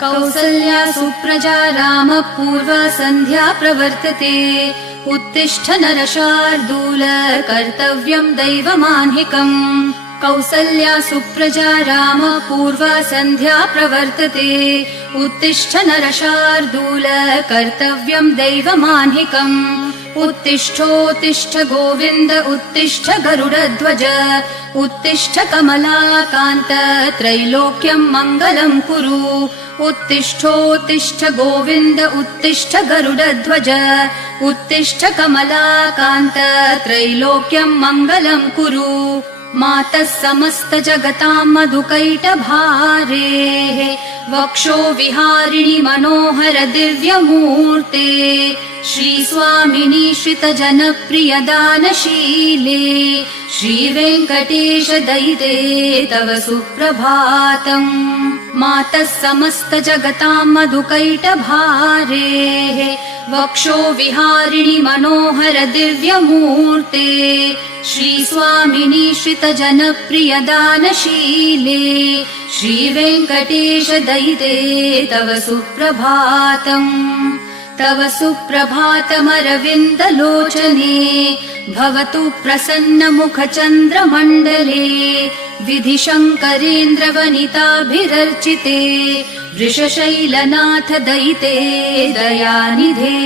कौसल्या सुप्रजा रामः पूर्वा सन्ध्या प्रवर्तते। उत्तिष्ठ नरशार्दूल कर्तव्यम् दैवमाह्निकम्। कौसल्या सुप्रजा रामः पूर्वा सन्ध्या प्रवर्तते। उत्तिष्ठ नरशार्दूल कर्तव्यम् दैवमाह्निकम्। उत्तिष्ठोत्तिष्ठ गोविन्द उत्तिष्ठ गरुडध्वज। उत्तिष्ठ कमलाकान्त त्रैलोक्यम् मङ्गलम् कुरु। उत्तिष्ठोत्तिष्ठ गोविन्द उत्तिष्ठ गरुडध्वज। उत्तिष्ठ कमलाकान्त त्रैलोक्यम् मङ्गलम् कुरु। मातः समस्त जगताम् मधुकैटभारेः वक्षो विहारिणि मनोहर दिव्यमूर्ते। श्रीस्वामिनि श्रित जनप्रिय दानशीले। श्रीवेङ्कटेश दयिते तव सुप्रभातम्। मातः समस्त जगताम् मधुकैटभारेः वक्षो विहारिणि मनोहर दिव्यमूर्ते। श्रीस्वामिनि श्रित जनप्रिय दानशीले। श्रीवेङ्कटेश दयिते तव सुप्रभातम्। तव सुप्रभातमरविन्दलोचने भवतु प्रसन्न मुख चन्द्रमण्डले। विधिशङ्करेन्द्र वनिताभिरर्चिते वृषशैलनाथ दयिते दयानिधे।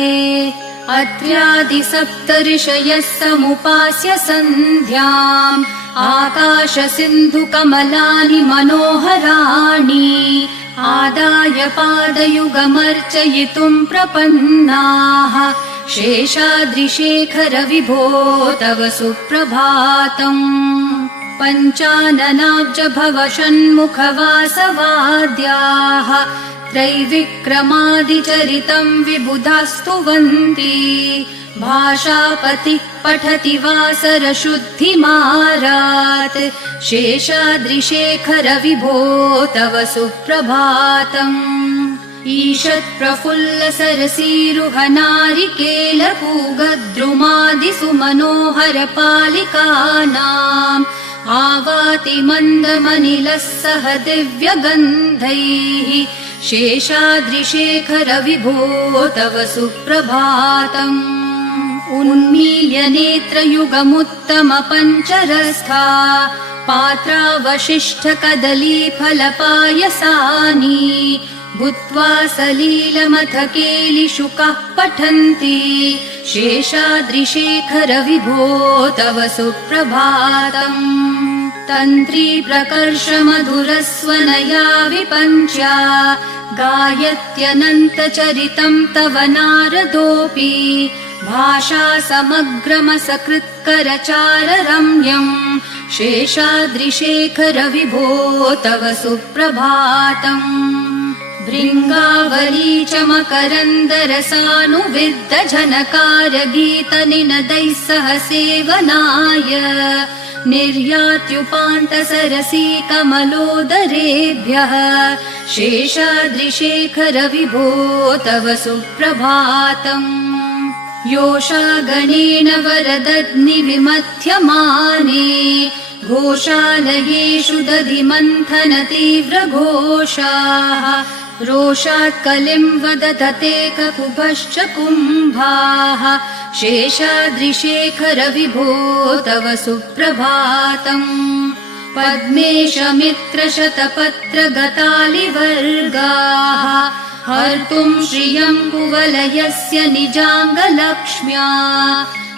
अत्र्यादि सप्त ऋषयः समुपास्य सन्ध्याम् आकाश सिन्धु कमलानि मनोहराणि। आदाय पादयुगमर्चयितुम् प्रपन्नाः शेषाद्रिशेखर विभो तव सुप्रभातम्। पञ्चाननाब्ज भव षण्मुख वासवाद्याः त्रैविक्रमादिचरितम् विबुधास्तुवन्ति। भाषापतिः पठति वासर शुद्धिमारात् शेषाद्रिशेखर विभो तव सुप्रभातम्। ईषत् प्रफुल्ल सरसीरुह नारिकेलपूगद्रुमादि सुमनोहर पालिकानाम् आवाति मन्दमनिलः सह दिव्यगन्धैः शेषाद्रिशेखर विभो तव सुप्रभातम्। उन्मील्य नेत्रयुगमुत्तम पञ्चरस्था पात्रावशिष्ठ कदलीफलपायसानि भूत्वा सलीलमथ केलिशुकाः पठन्ति शेषाद्रिशेखर विभो तव सुप्रभातम्। तन्त्री प्रकर्ष मधुरस्वनया विपञ्च्या गायत्यनन्तचरितम् तव नारदोऽपि। भाषा समग्रमसकृत्करचार रम्यम् शेषाद्रिशेखर विभो तव सुप्रभातम्। भृङ्गावली च मकरन्दरसानुविद्ध झनकार गीत निनदैः सह सेवनाय निर्यात्युपान्त सरसी कमलोदरेभ्यः शेषाद्रिशेखर विभो तव सुप्रभातम्। योषागणेन वरदग्नि विमथ्यमाने घोषालयेषु दधिमन्थन तीव्र घोषाः रोषात् कलिम् वदधते ककुभश्च कुम्भाः शेषाद्रिशेखर विभो तव सुप्रभातम्। पद्मेश मित्र शतपत्र गतालिवर्गाः हर्तुम् श्रियम् कुवलयस्य निजाङ्गलक्ष्म्या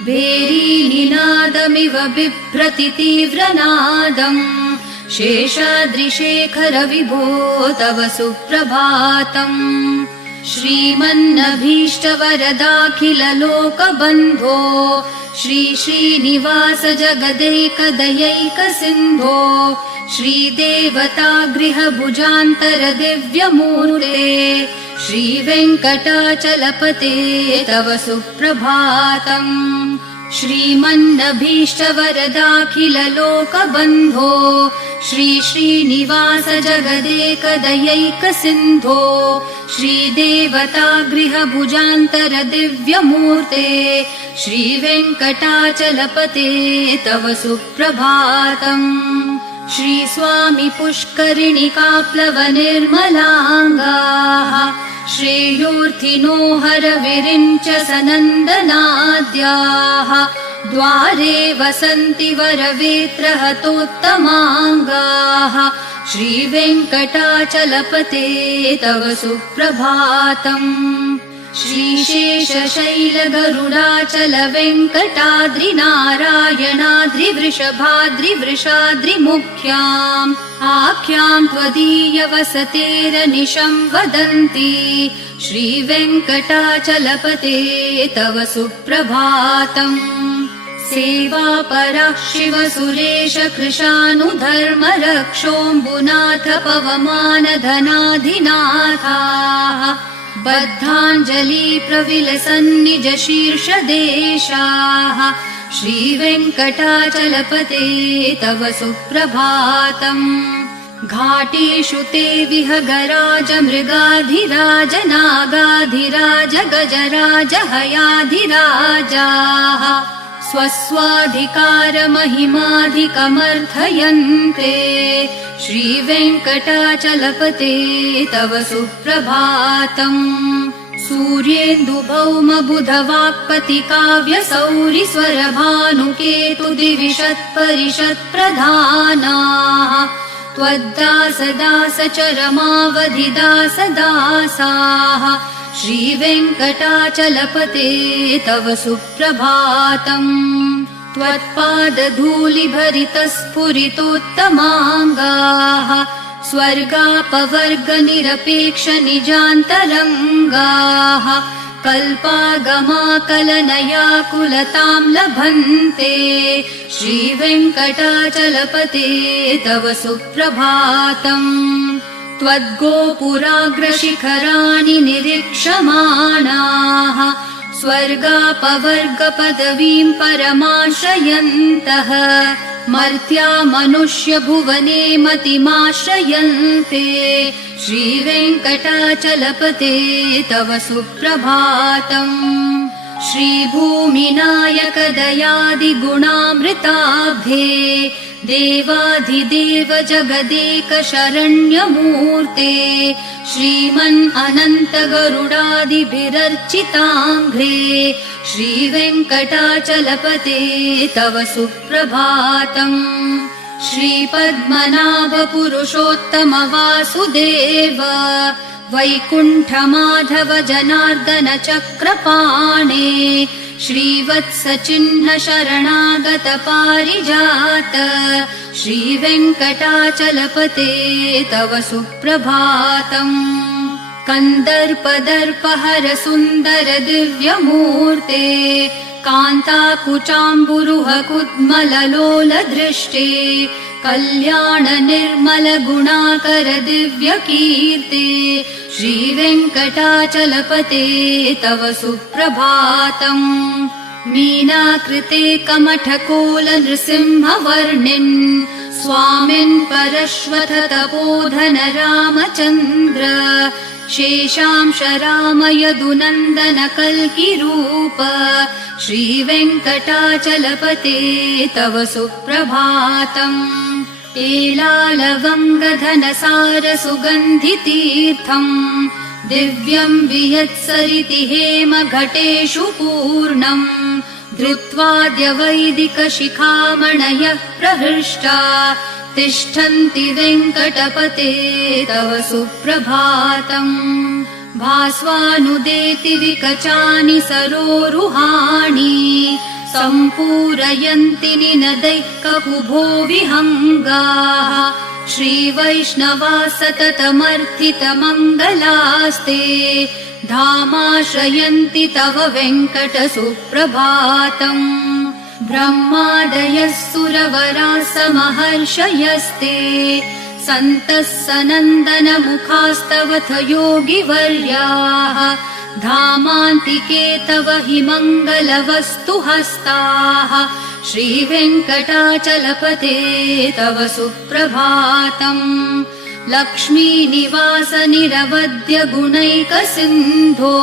भेरीनिनादमिव बिभ्रति तीव्रनादम् शेषाद्रिशेखर विभो तव सुप्रभातम्। श्रीमन्नभीष्टवरदाखिललोकबन्धो श्री श्रीनिवास जगदैकदयैक सिन्धो श्रीदेवतागृह भुजान्तर दिव्यमूर्ते श्रीवेङ्कटाचलपते तव सुप्रभातम्। श्रीमन्नभीष्टवरदाखिललोकबन्धो श्री श्रीनिवास जगदेकदयैक सिन्धो श्रीदेवतागृह भुजान्तर दिव्यमूर्ते श्रीवेङ्कटाचलपते तव सुप्रभातम्। श्रीस्वामी पुष्करिणिकाप्लवनिर्मलाङ्गाः श्रेयोर्थिनो हरविरिञ्च सनन्दनाद्याः द्वारे वसन्ति वरवेत्रहतोत्तमाङ्गाः श्रीवेङ्कटाचलपते तव सुप्रभातम्। श्रीशेषशैलगरुडाचल वेङ्कटाद्रिनारायणाद्रिवृषभाद्रिवृषाद्रिमुख्याम् आख्याम् त्वदीयवसतेरनिशम् वदन्ति श्रीवेङ्कटाचलपते तव सुप्रभातम्। सेवापरः शिवसुरेश कृशानुधर्मरक्षोऽम्बुनाथ पवमानधनाधिनाथाः बद्धाञ्जलि प्रविलसन्निज शीर्षदेशाः श्रीवेङ्कटाचलपते तव सुप्रभातम्। घाटेषु ते विहगराज मृगाधिराज नागाधिराज गजराज हयाधिराजाः स्वस्वाधिकारमहिमाधिकमर्थयन्ते श्रीवेङ्कटाचलपते तव सुप्रभातम्। सूर्येन्दुभौमबुधवाक्पतिकाव्यसौरिस्वरभानुकेतुदिविशत्परिषत्प्रधानाः त्वद्दासदासचरमावधिदासदासाः श्रीवेङ्कटाचलपते तव सुप्रभातम्। त्वत्पादधूलिभरितस्फुरितोत्तमाङ्गाः स्वर्गापवर्गनिरपेक्षनिजान्तरङ्गाः कल्पागमाकलनयाकुलताम् लभन्ते श्रीवेङ्कटाचलपते तव सुप्रभातम्। त्वद्गोपुराग्रशिखराणि निरीक्षमाणाः स्वर्गापवर्गपदवीम् परमाश्रयन्तः मर्त्या मनुष्यभुवने मतिमाश्रयन्ते श्रीवेङ्कटाचलपते तव सुप्रभातम्। श्रीभूमिनायक दयादिगुणामृताब्धे देवाधिदेव जगदेक शरण्यमूर्ते श्रीमन् अनन्त गरुडादिभिरर्चिताङ्घ्रे श्रीवेङ्कटाचलपते तव सुप्रभातम्। श्रीपद्मनाभ पुरुषोत्तम वासुदेव वैकुण्ठमाधव जनार्दन चक्रपाणे श्रीवत्सचिह्न शरणागत पारिजात श्रीवेङ्कटाचलपते तव सुप्रभातम्। कन्दर्पदर्पहर सुन्दर दिव्यमूर्ते कान्ताकुचाम्बुरुह कुड्मललोल दृष्टे कल्याण निर्मल गुणाकर दिव्यकीर्ते श्रीवेङ्कटाचलपते तव सुप्रभातम्। मीनाकृते कमठकोल नृसिंहवर्णिन् स्वामिन् परश्वथ तपोधन रामचन्द्र शेषांश राम यदुनन्दन कल्किरूप श्रीवेङ्कटाचलपते तव सुप्रभातम्। एलालवङ्गधनसार सुगन्धितीर्थम् दिव्यम् वियत्सरिति हेम घटेषु पूर्णम् धृत्वाद्य वैदिक शिखामणयः प्रहृष्टा तिष्ठन्ति वेङ्कटपते तव सुप्रभातम्। भास्वानुदेति विकचानि सरोरुहाणि सम्पूरयन्ति निनदैः ककुभो विहङ्गाः श्रीवैष्णवा सततमर्थितमङ्गलास्ते धामाश्रयन्ति तव वेङ्कट सुप्रभातम्। ब्रह्मादयः सुरवराः समहर्षयस्ते सन्तः सनन्दन मुखास्तवथ योगिवर्याः धामान्तिके तव हि मङ्गलवस्तु हस्ताः श्रीवेङ्कटाचलपते तव सुप्रभातम्। लक्ष्मीनिवास निरवद्य गुणैकसिन्धो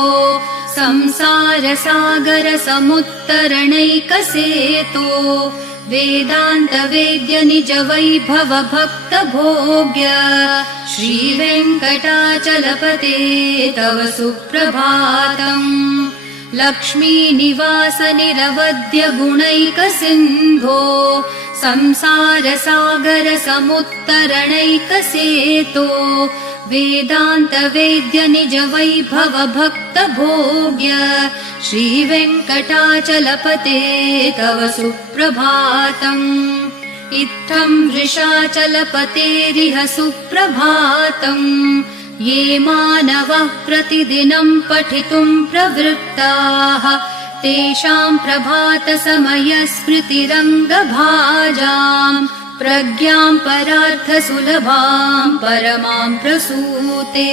संसार सागर समुत्तरणैकसेतो वेदांत वेद्य निज वैभव भक्त भोग्य श्रीवेङ्कटाचलपते तव सुप्रभातम्। लक्ष्मी निवास निरवध्य गुणैक सिन्धो संसार सागर समुत्तरणैक सेतो वेदांत वेद्य निज वैभव भक्त भोग्य श्रीवेङ्कटाचलपते तव सुप्रभातम्। इत्थं वृषाचलपतेरिह सुप्रभातम्। ये मानवः प्रतिदिनं पठितुं प्रवृत्ताः तेषां प्रभातसमयस्मृतिरङ्गभाजाम् प्रज्ञां परार्थसुलभां परमां प्रसूते।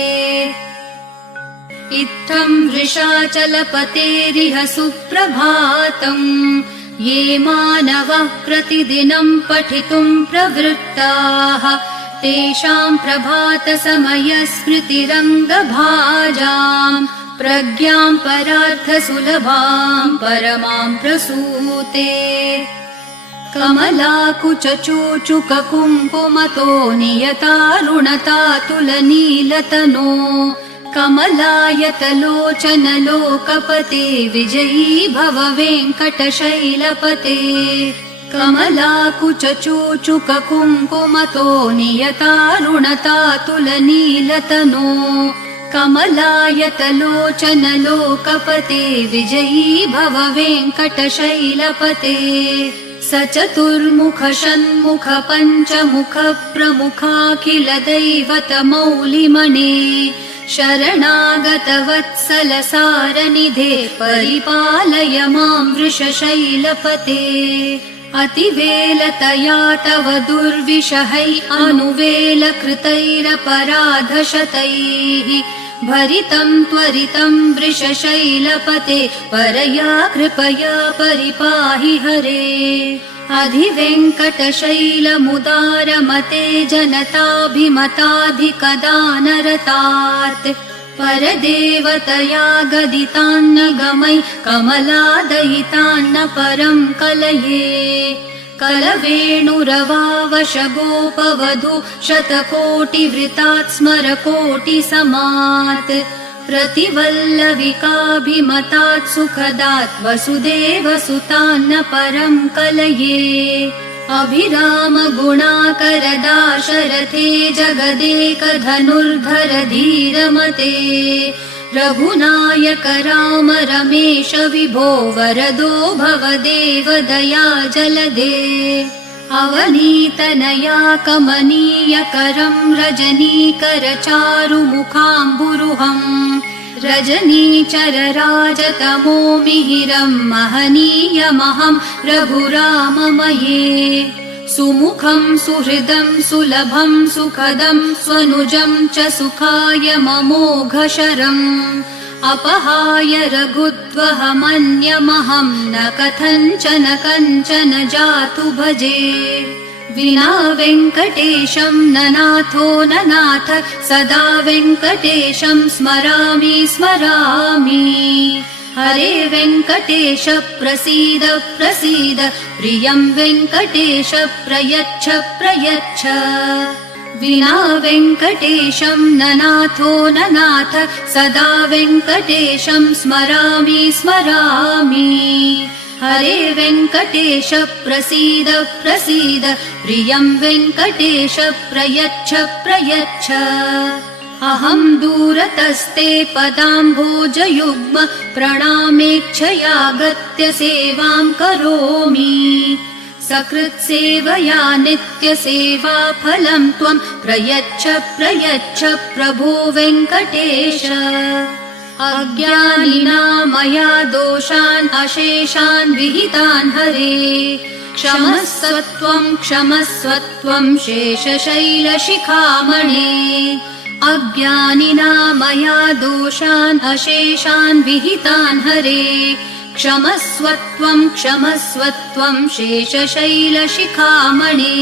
इत्थं वृषाचलपतेरिह सुप्रभातम्। ये मानवः प्रतिदिनं पठितुं प्रवृत्ताः तेषां प्रभातसमयस्मृतिरङ्गभाजाम् प्रज्ञां परार्थसुलभां परमां प्रसूते। कमलाकुचूचुककुङ्कुमतो नियतारुणतातुलनीलतनो कमलायतलोचनलोकपते विजयी भव वेङ्कटशैलपते। कमलाकुचूचुककुङ्कुमतो नियतारुणतातुलनीलतनो कमलायतलोचनलोकपते विजयी भव वेङ्कटशैलपते। स चतुर्मुख षण्मुख पञ्चमुख प्रमुखाखिल दैवतमौलिमणे शरणागत वत्सल सारनिधे परिपालय मां वृषशैलपते। अतिवेलतया तव दुर्विषहै अनुवेलकृतैरपराधशतैः भरितं त्वरितं वृषशैलपते परया कृपया परिपाहि हरे। अधिवेङ्कटशैलमुदारमते जनताभिमताधिकदानरतात् परदेवतया गदितान्नगमै कमलादयितान्न परं कलये। कलवेणुरवावशगोपवधू शतकोटिवृतात् स्मरकोटिसमात् प्रतिवल्लविकाभिमतात् सुखदात् वसुदेवसुतान्न परं कलये। अभिराम गुणाकर दाशरथे जगदेकधनुर्धर धीरमते रघुनायक राम रमेश विभो वरदो भवदेव दया जलदे। अवनीतनया कमनीयकरं रजनीकर चारुमुखाम्बुरुहम् रजनीचरराजतमो मिहिरं महनीयमहं रघुराममये। सुमुखं सुहृदं सुलभं सुखदं स्वनुजं च सुखाय ममोघशरम् अपहाय रघुत्वहमन्यमहं न कथञ्चन कञ्चन जातु भजे। विना वेङ्कटेशं न नाथो न नाथ सदा वेङ्कटेशं स्मरामि स्मरामि। हरे वेङ्कटेश प्रसीद प्रसीद प्रियं वेङ्कटेश प्रयच्छ प्रयच्छ। विना वेङ्कटेशं न नाथो न नाथ सदा वेङ्कटेशं स्मरामि स्मरामि। हरे वेङ्कटेश प्रसीद प्रसीद प्रियं वेङ्कटेश प्रयच्छ प्रयच्छ। अहं दूरतस्ते पदाम्भोजयुग्म प्रणामेच्छयागत्य सेवां करोमि। सकृत्सेवया नित्यसेवा फलं त्वं प्रयच्छ प्रयच्छ प्रभो वेङ्कटेश। अज्ञानिना मया दोषान् अशेषान् विहितान् हरे क्षमस्वत्वं शेषशैलशिखामणे। अज्ञानिना मया दोषान् अशेषान् विहितान् हरे क्षमस्वत्वं शेषशैलशिखामणे।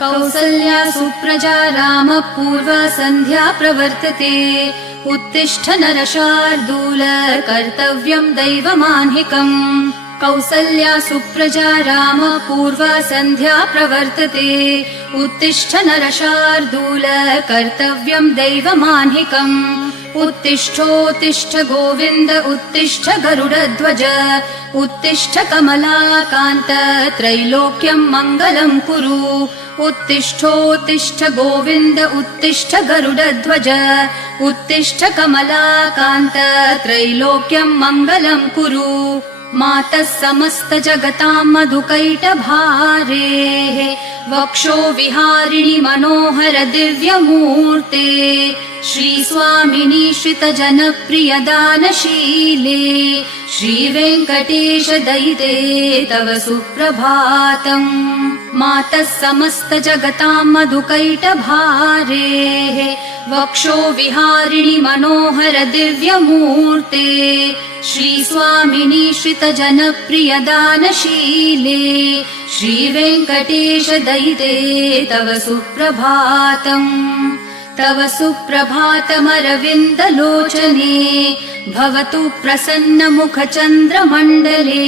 कौसल्या सुप्रजा रामः पूर्वा सन्ध्या प्रवर्तते उत्तिष्ठ नरशार्दूल कर्तव्यं दैवमान्हिकम् कौसल्या सुप्रजा रामः पूर्वा सन्ध्या प्रवर्तते उत्तिष्ठ नरशार्दूल कर्तव्यं दैवमान्हिकम् उत्तिष्ठोत्तिष्ठ गोविन्द उत्तिष्ठ गरुडध्वज उत्तिष्ठ कमलाकान्त त्रैलोक्यं मङ्गलं कुरु उत्तिष्ठोत्तिष्ठ गोविन्द उत्तिष्ठ गरुडध्वज उत्तिष्ठ कमलाकान्त त्रैलोक्यं मङ्गलं कुरु मातः समस्त जगतां मधुकैटभारेः वक्षो विहारिणि मनोहर दिव्यमूर्ते श्रीस्वामिनि श्रितजनप्रिय दानशीले श्रीवेङ्कटेश दयिते तव सुप्रभातम् मातः समस्त जगतां मधुकैटभारेः वक्षो विहारिणि मनोहर दिव्यमूर्ते श्रीस्वामिनि श्रितजनप्रिय दानशीले श्रीवेङ्कटेश दयिते तव सुप्रभातम् तव सुप्रभातमरविन्दलोचने भवतु प्रसन्नमुखचन्द्रमण्डले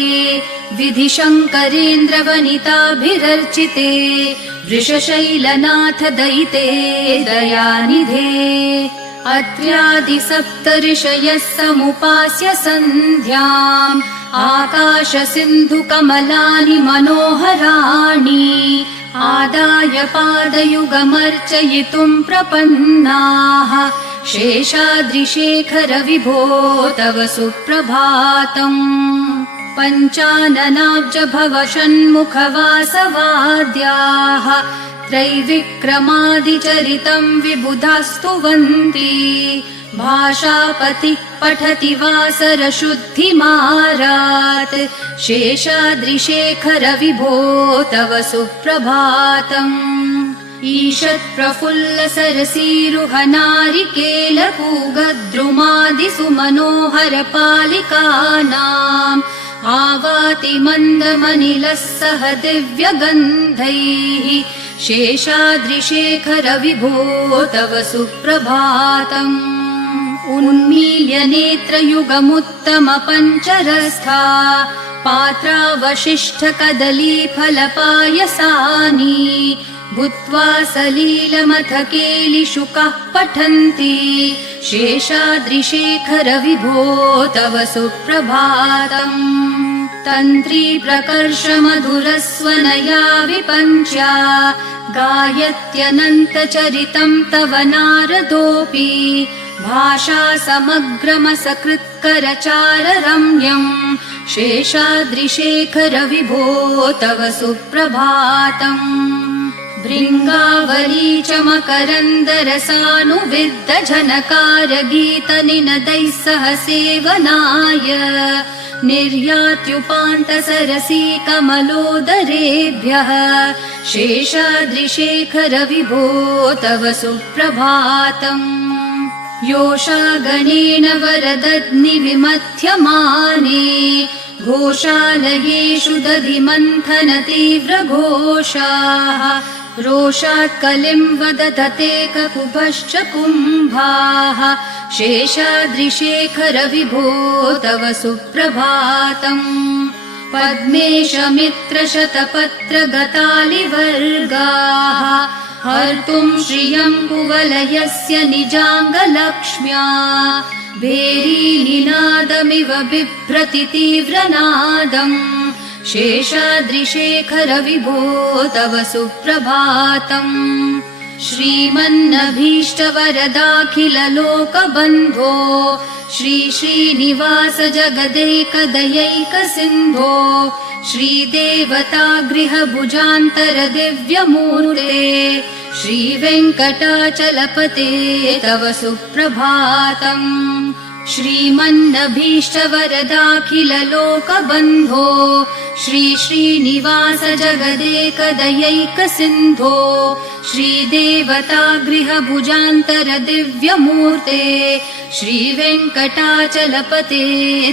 विधिशङ्करेन्द्रवनिताभिरर्चिते वृषशैलनाथ दयिते दयानिधे अत्र्यादिसप्तऋषयः समुपास्य सन्ध्याम् आकाशसिन्धुकमलानि मनोहराणि आदाय पादयुगमर्चयितुम् प्रपन्नाः शेषाद्रिशेखर विभो तव सुप्रभातम् पञ्चाननाब्ज भव षण्मुखवासवाद्याः त्रैविक्रमादिचरितं विबुधास्तुवन्ति भाषापतिः पठति वासरशुद्धिमारात् शेषाद्रिशेखर विभो तव सुप्रभातम् ईषत्प्रफुल्ल सरसीरुहनारिकेलपूगद्रुमादिसुमनोहर पालिकानाम् आवाति मन्दमनिलः सह दिव्यगन्धैः शेषाद्रिशेखर विभो तव सुप्रभातम् उन्मील्य नेत्रयुगमुत्तम पञ्चरस्था पात्रावशिष्ठ कदलीफलपायसानि भूत्वा सलीलमथ केलिशुकः पठन्ति शेषाद्रिशेखर विभो तव सुप्रभातम् तन्त्री प्रकर्ष मधुरस्वनया विपञ्च्या गायत्यनन्तचरितं तव नारदोऽपि भाषा समग्रमसकृत्करचार रम्यम् शेषाद्रिशेखर विभो तव सुप्रभातम् भृङ्गावली च मकरन्दरसानुविद्ध झनकार गीतनिनदैः सह सेवनाय निर्यात्युपान्त सरसी कमलोदरेभ्यः शेषाद्रिशेखर विभो तव सुप्रभातम् योषागणेन वरदध्नि विमथ्यमाने घोषालयेषु दधिमन्थन तीव्रघोषाः रोषात् कलिं वदधते ककुभश्च कुम्भाः शेषाद्रिशेखर विभो तव सुप्रभातम् पद्मेशमित्रशतपत्रगतालिवर्गाः हर्तुं श्रियं कुवलयस्य निजाङ्गलक्ष्म्या भेरीनिनादमिव बिभ्रति तीव्रनादम् शेषाद्रिशेखर विभो तव सुप्रभातम् श्रीमन्नभीष्टवरदाखिललोकबन्धो श्री श्रीनिवास जगदैकदयैकसिन्धो श्रीदेवतागृहभुजान्तर दिव्यमूर्ते श्रीवेङ्कटाचलपते तव सुप्रभातम् श्रीमन्नभीष्टवरदाखिललोकबन्धो श्री श्रीनिवास जगदेकदयैकसिन्धो श्रीदेवतागृहभुजान्तर दिव्यमूर्ते श्रीवेङ्कटाचलपते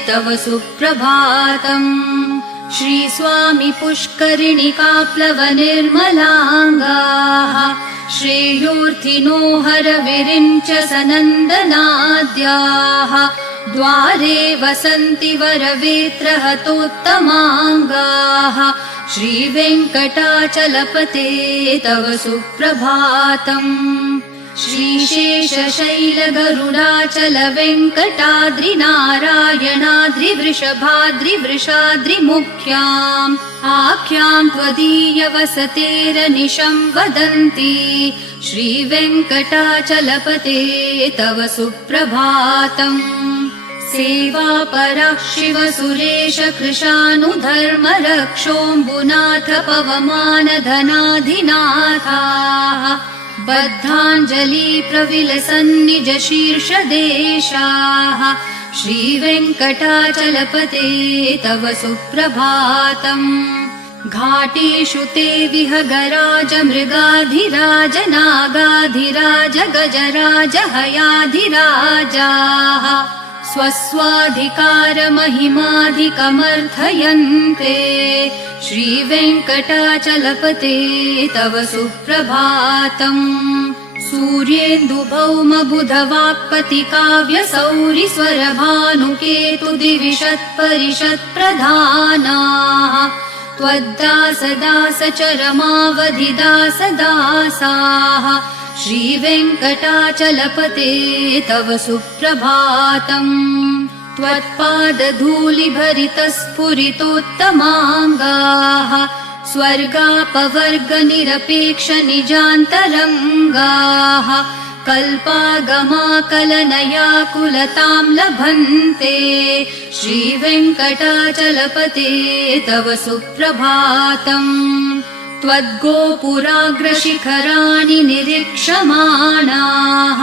तव सुप्रभातम् श्रीस्वामी पुष्करिणिकाप्लवनिर्मलाङ्गाः श्रेयोर्थिनो हरविरिञ्च सनन्दनाद्याः द्वारे वसन्ति वरवेत्रहतोत्तमाङ्गाः श्रीवेङ्कटाचलपते तव सुप्रभातम्। श्रीशेषशैलगरुडाचल वेङ्कटाद्रिनारायणाद्रिवृषभाद्रिवृषाद्रिमुख्याम् आख्याम् त्वदीयवसतेरनिशं वदन्ति श्रीवेङ्कटाचलपते तव सुप्रभातम्। सेवापरः शिवसुरेश कृशानुधर्म रक्षोऽम्बुनाथ पवमानधनाधिनाथाः बद्धाञ्जलि प्रविलसन्निज शीर्षदेशाः श्रीवेङ्कटाचलपते तव सुप्रभातम्। घाटेषु ते विहगराज मृगाधिराज नागाधिराज गजराज हयाधिराजाः स्वस्वाधिकारमहिमाधिकमर्थयन्ते श्रीवेङ्कटाचलपते तव सुप्रभातम्। सूर्येन्दुभौमबुधवाक्पतिकाव्यसौरिस्वरभानुकेतुदिविषत्परिषत्प्रधानाः त्वद्दासदासचरमावधिदासदासाः श्रीवेङ्कटाचलपते तव सुप्रभातम्। त्वत्पादधूलिभरितस्फुरितोत्तमाङ्गाः स्वर्गापवर्गनिरपेक्षनिजान्तरङ्गाः कल्पागमाकलनयाकुलतां लभन्ते श्रीवेङ्कटाचलपते तव सुप्रभातम्। त्वद्गोपुराग्रशिखराणि निरीक्षमाणाः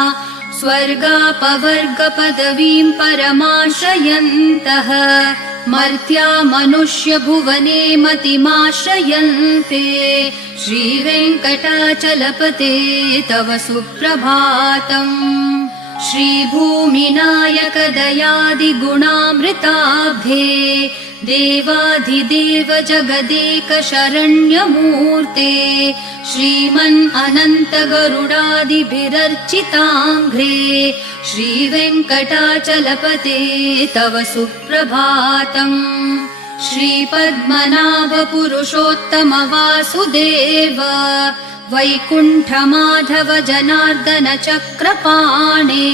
स्वर्गापवर्गपदवीं परमाश्रयन्तः मर्त्या मनुष्यभुवने मतिमाश्रयन्ते श्रीवेङ्कटाचलपते तव सुप्रभातम्। श्रीभूमिनायक दयादिगुणामृताब्धे देवाधिदेव जगदेक शरण्यमूर्ते श्रीमन् अनन्त गरुडादिभिरर्चिताङ्घ्रे श्रीवेङ्कटाचलपते तव सुप्रभातम्। श्रीपद्मनाभ पुरुषोत्तम वासुदेव वैकुण्ठमाधव जनार्दन चक्रपाणे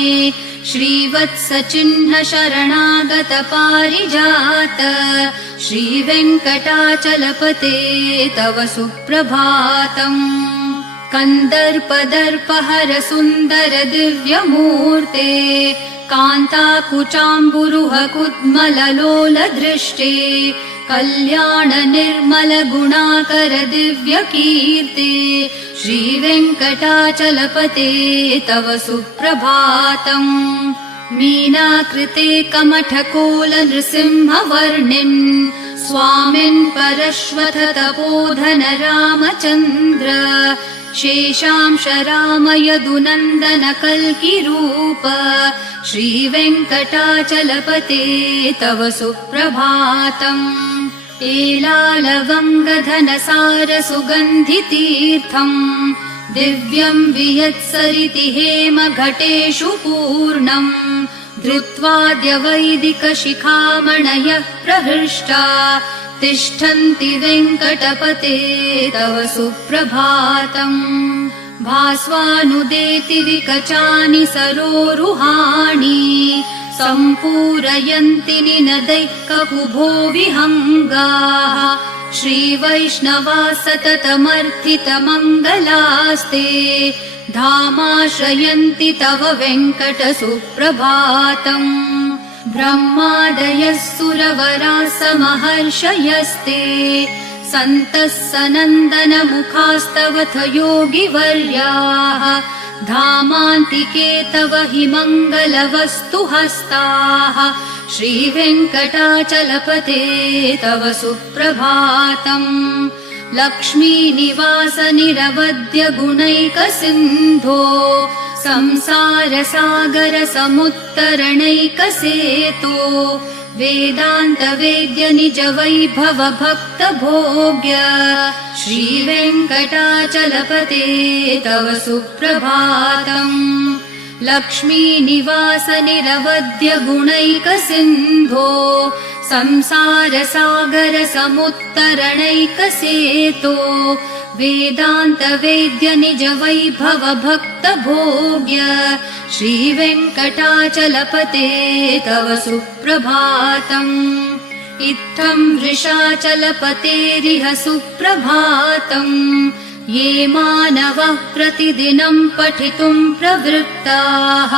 श्रीवत्सचिह्न शरणागत पारिजात श्रीवेङ्कटाचलपते तव सुप्रभातम्। कन्दर्पदर्पहर सुन्दर दिव्यमूर्ते कान्ताकुचाम्बुरुह कुड्मललोल दृष्टे कल्याण निर्मल गुणाकर दिव्यकीर्ते श्रीवेङ्कटाचलपते तव सुप्रभातम्। मीनाकृते कमठकोल नृसिंहवर्णिन् स्वामिन् परश्वथ तपोधन रामचन्द्र शेषांश राम यदुनन्दन कल्किरूप श्रीवेङ्कटाचलपते तव सुप्रभातम्। एलालवङ्गधनसार सुगन्धितीर्थम् दिव्यं वियत्सरिति हेम घटेषु पूर्णम् धृत्वाद्य वैदिकशिखामणयः प्रहृष्टा तिष्ठन्ति वेङ्कटपते तव सुप्रभातम्। भास्वानुदेति विकचानि सरोरुहाणि सम्पूरयन्ति निनदैः ककुभो विहङ्गाः श्रीवैष्णवा सततमर्थितमङ्गलास्ते धामाश्रयन्ति तव वेङ्कट सुप्रभातम्। ब्रह्मादयः सुरवराः समहर्षयस्ते सन्तः सनन्दन मुखास्तवथ योगिवर्याः धामान्तिके तव हि मङ्गलवस्तु हस्ताः श्रीवेङ्कटाचलपते तव सुप्रभातम्। लक्ष्मीनिवास निरवद्य गुणैकसिन्धो संसार सागर समुत्तरणैकसेतो वेदान्तवेद्य निज वैभव भक्त भोग्य श्रीवेङ्कटाचलपते तव सुप्रभातम्। लक्ष्मीनिवास निरवध्य गुणैक सिन्धो संसारसागर समुत्तरणैक सेतो वेदान्तवेद्य निज वैभव भक्त भोग्य श्रीवेङ्कटाचलपते तव सुप्रभातम्। इत्थं वृषाचलपतेरिह सुप्रभातम्। ये मानवः प्रतिदिनं पठितुं प्रवृत्ताः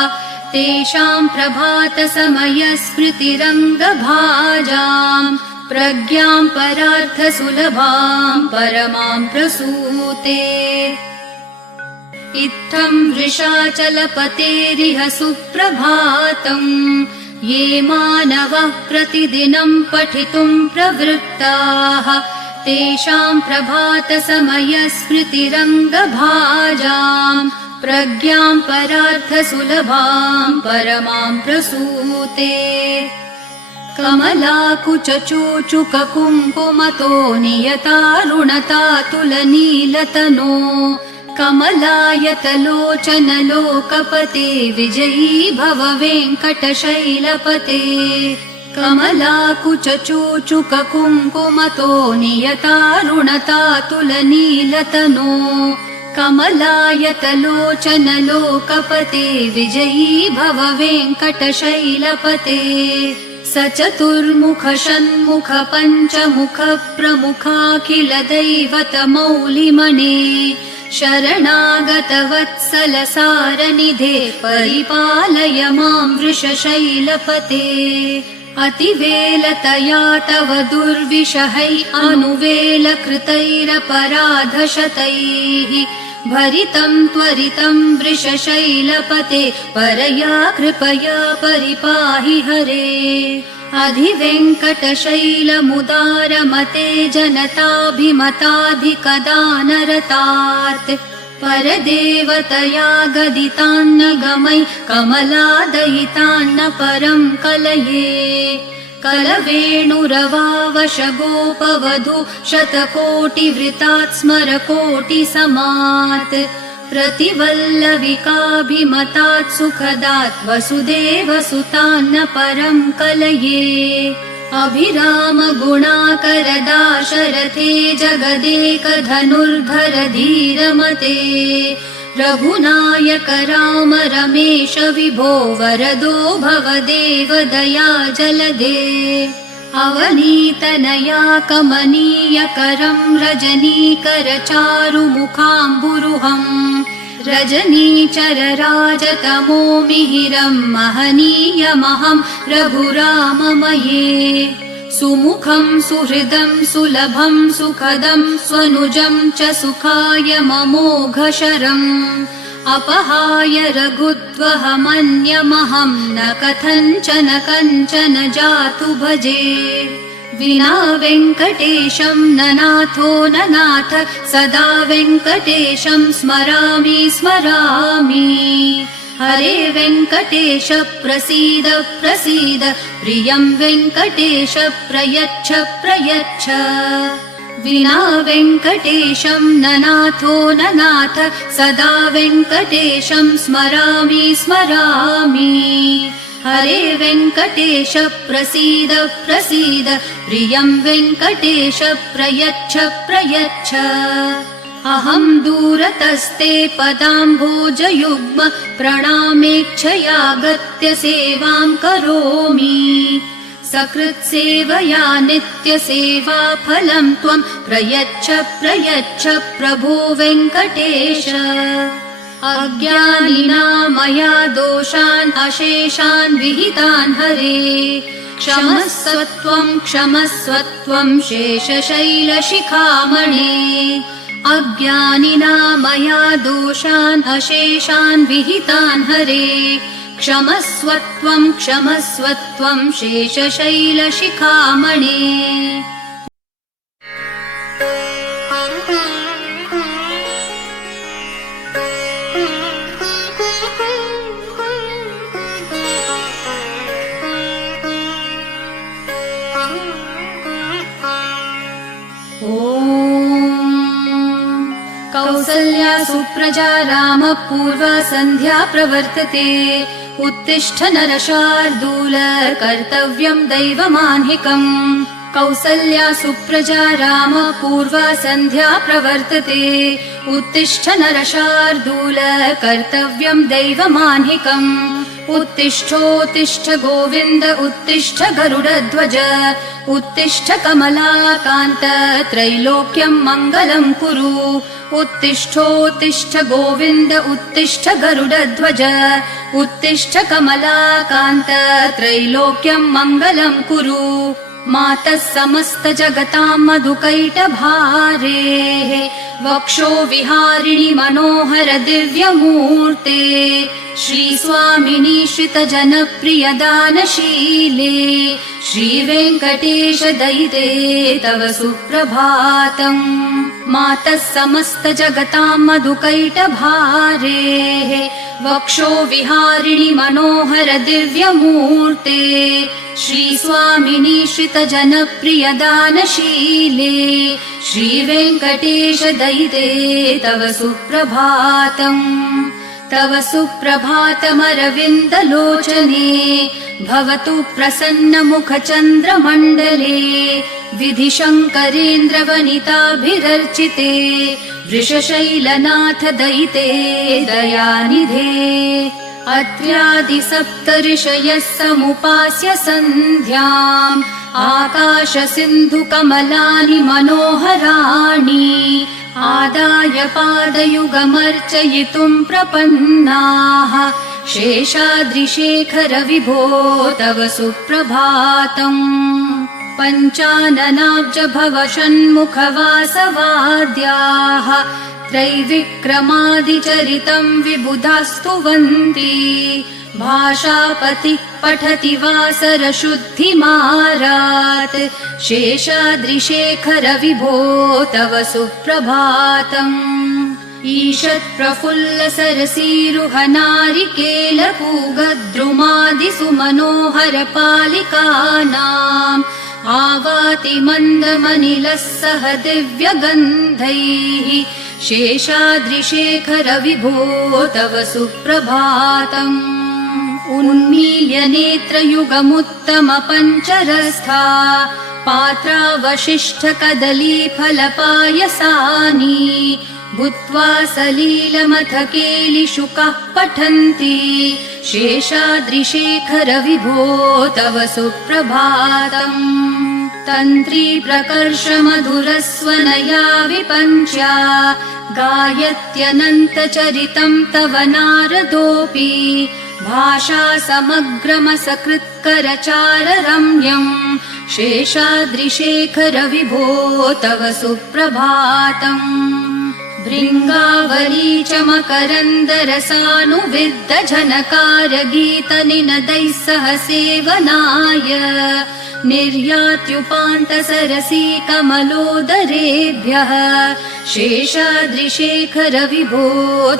तेषां प्रभातसमयस्मृतिरङ्गभाजाम् प्रज्ञां परार्थसुलभां परमां प्रसूते। इत्थं वृषाचलपतेरिह सुप्रभातम्। ये मानवः प्रतिदिनं पठितुं प्रवृत्ताः तेषां प्रभातसमयस्मृतिरङ्गभाजाम् प्रज्ञां परार्थसुलभां परमां प्रसूते। कमलाकुचूचुककुङ्कुमतो नियतारुणतातुलनीलतनो कमलायतलोचनलोकपते विजयी भव वेङ्कटशैलपते। कमलाकुचूचुककुङ्कुमतो नियतारुणतातुलनीलतनो कमलायतलोचनलोकपते विजयी भव वेङ्कटशैलपते। सचतुर्मुख षण्मुख पञ्चमुख प्रमुखाखिल दैवतमौलिमणे शरणागत वत्सल सारनिधे परिपालय मां वृषशैलपते। अतिवेलतया तव दुर्विषहै अनुवेलकृतैरपराधशतैः भरितं त्वरितं वृषशैलपते परया कृपया परिपाहि हरे। अधिवेङ्कटशैलमुदारमते जनताभिमताधिकदानरतात् परदेवतया गदितान्न गमै कमलादयितान्न परं कलये। कलवेणुरवावश गोपवधू शतकोटिवृतात् स्मरकोटिसमात् प्रतिवल्लविकाभिमतात् सुखदात् वसुदेवसुतान्न परं कलये। अभिराम गुणाकर दाशरथे जगदेकधनुर्धर धीरमते रघुनायक राम रमेश विभो वरदो भवदेव दया जलदे। अवनीतनया कमनीयकरं रजनीकर चारुमुखाम्बुरुहम् रजनीचर राजतमो मिहिरं महनीयमहं रघुराममये। सुमुखं सुहृदं सुलभं सुखदं स्वनुजं च सुखाय ममोघशरम् अपहाय रघुत्वहमन्यमहं न कथञ्चन कञ्चन जातु भजे। विना वेङ्कटेशं न नाथो न नाथ सदा वेङ्कटेशं स्मरामि स्मरामि। हरे वेङ्कटेश प्रसीद प्रसीद प्रियं वेङ्कटेश प्रयच्छ प्रयच्छ। विना वेङ्कटेशं न नाथो न नाथ सदा वेङ्कटेशं स्मरामि स्मरामि। हरे वेङ्कटेश प्रसीद प्रसीद प्रियं वेङ्कटेश प्रयच्छ प्रयच्छ। अहं दूरतस्ते पदाम्भोजयुग्म प्रणामेच्छयागत्य सेवां करोमि। सकृत्सेवया नित्यसेवा फलं त्वं प्रयच्छ प्रयच्छ प्रभो वेङ्कटेश। अज्ञानिना मया दोषान् अशेषान् विहितान् हरे क्षमस्व त्वं शेषशैलशिखामणे। अज्ञानिना मया दोषान् अशेषान् विहितान् हरे क्षमस्व त्वं शेषशैलशिखामणे। कौसल्या सुप्रजा रामः पूर्वा सन्ध्या प्रवर्तते उत्तिष्ठ नरशार्दूल कर्तव्यं दैवमान्हिकम् कौसल्या सुप्रजा रामः पूर्वा सन्ध्या प्रवर्तते उत्तिष्ठ नरशार्दूल कर्तव्यं दैवमान्हिकम् उत्तिष्ठोत्तिष्ठ गोविन्द उत्तिष्ठ गरुडध्वज उत्तिष्ठ कमलाकान्त त्रैलोक्यं मङ्गलं कुरु उत्तिष्ठोत्तिष्ठ गोविन्द उत्तिष्ठ गरुडध्वज उत्तिष्ठ कमलाकान्त त्रैलोक्यं मङ्गलं कुरु मातः समस्त जगतां मधुकैटभारेः वक्षो विहारिणि मनोहर दिव्यमूर्ते श्रीस्वामिनि श्रितजनप्रिय दानशीले श्रीवेङ्कटेश दयिते तव सुप्रभातम् मातः समस्त जगतां मधुकैटभारेः वक्षो विहारिणि मनोहर दिव्यमूर्ते श्रीस्वामिनि श्रितजनप्रिय दानशीले श्रीवेङ्कटेश दयिते तव सुप्रभातम् तव सुप्रभातमरविन्दलोचने भवतु प्रसन्नमुखचन्द्रमण्डले विधिशङ्करेन्द्रवनिताभिरर्चिते वृषशैलनाथ दयिते दयानिधे अत्र्यादिसप्तऋषयः समुपास्य सन्ध्याम् आकाशसिन्धुकमलानि मनोहराणि आदाय पादयुगमर्चयितुम् प्रपन्नाः शेषाद्रिशेखर विभो तव सुप्रभातम् पञ्चाननाब्ज भव षण्मुखवासवाद्याः त्रैविक्रमादिचरितं विबुधास्तुवन्ति भाषापतिः पठति वासरशुद्धिमारात् शेषाद्रिशेखर विभो तव सुप्रभातम् ईषत्प्रफुल्ल सरसीरुहनारिकेलपूगद्रुमादिसुमनोहर पालिकानाम् आवाति मन्दमनिलः सह दिव्यगन्धैः शेषाद्रिशेखर विभो तव सुप्रभातम् उन्मील्य नेत्रयुगमुत्तम पञ्चरस्था पात्रावशिष्ठ कदलीफलपायसानि भूत्वा सलीलमथ केलिशुकः पठन्ति शेषाद्रिशेखर विभो तव सुप्रभातम् तन्त्री प्रकर्ष मधुरस्वनया विपञ्च्या गायत्यनन्तचरितं तव नारदोऽपि भाषा समग्रमसकृत्करचार रम्यम् शेषाद्रिशेखर विभो तव सुप्रभातम् भृङ्गावली च मकरन्दरसानुविद्ध झनकार गीतनिनदैः सह सेवनाय निर्यात्युपान्त सरसी कमलोदरेभ्यः शेषाद्रिशेखर विभो